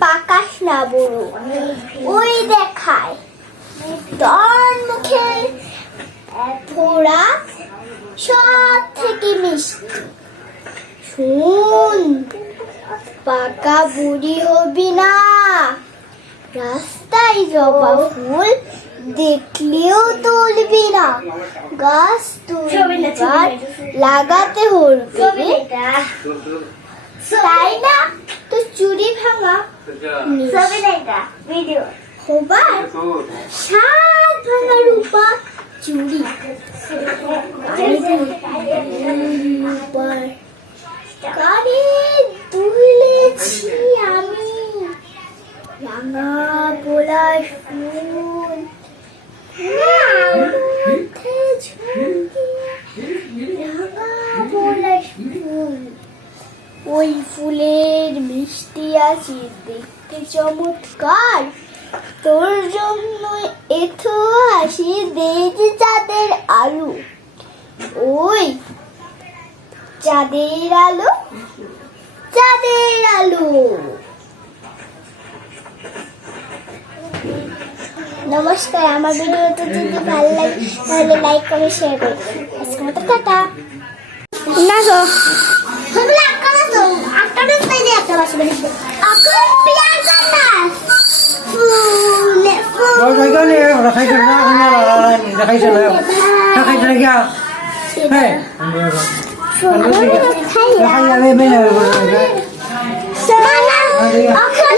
পাকাস না বুড়ো ওই দেখায় তোর মুখে ফোড়া সব থেকে মিষ্টি শুন পাকা বুড়ি হবি না রাস্তায় জবা ফুল দেখলেও তুলবি না গাছ তুলবার লাগাতে হলবে তাই না তো চুরি ভাঙা হবার সাত ভাঙা রূপা চুরি কারে তুলেছি আমি রাঙা পলাশ ফুল রাঙা পলাশ ফুল ওই ফুলের মিষ্টি আছে দেখতে চমৎকার তোর জন্য এত হাসি দেখি চাঁদের আলো ওই চাঁদের আলো চাঁদের আলো নমস্কার আমার ভিডিওটা যদি ভালো লাগে তাহলে লাইক করে শেয়ার করুন আজকের মতো টাটা না গো তোমরা আকারে তো আকারে পেয়ে একটা বাসা বানিয়ে আকারে পিয়ার কাটা ফুলে Rồi cái này là khai chân ra là khai chân nào? Khai chân kia. Hey. Khai ra đây bây giờ. Sana, akan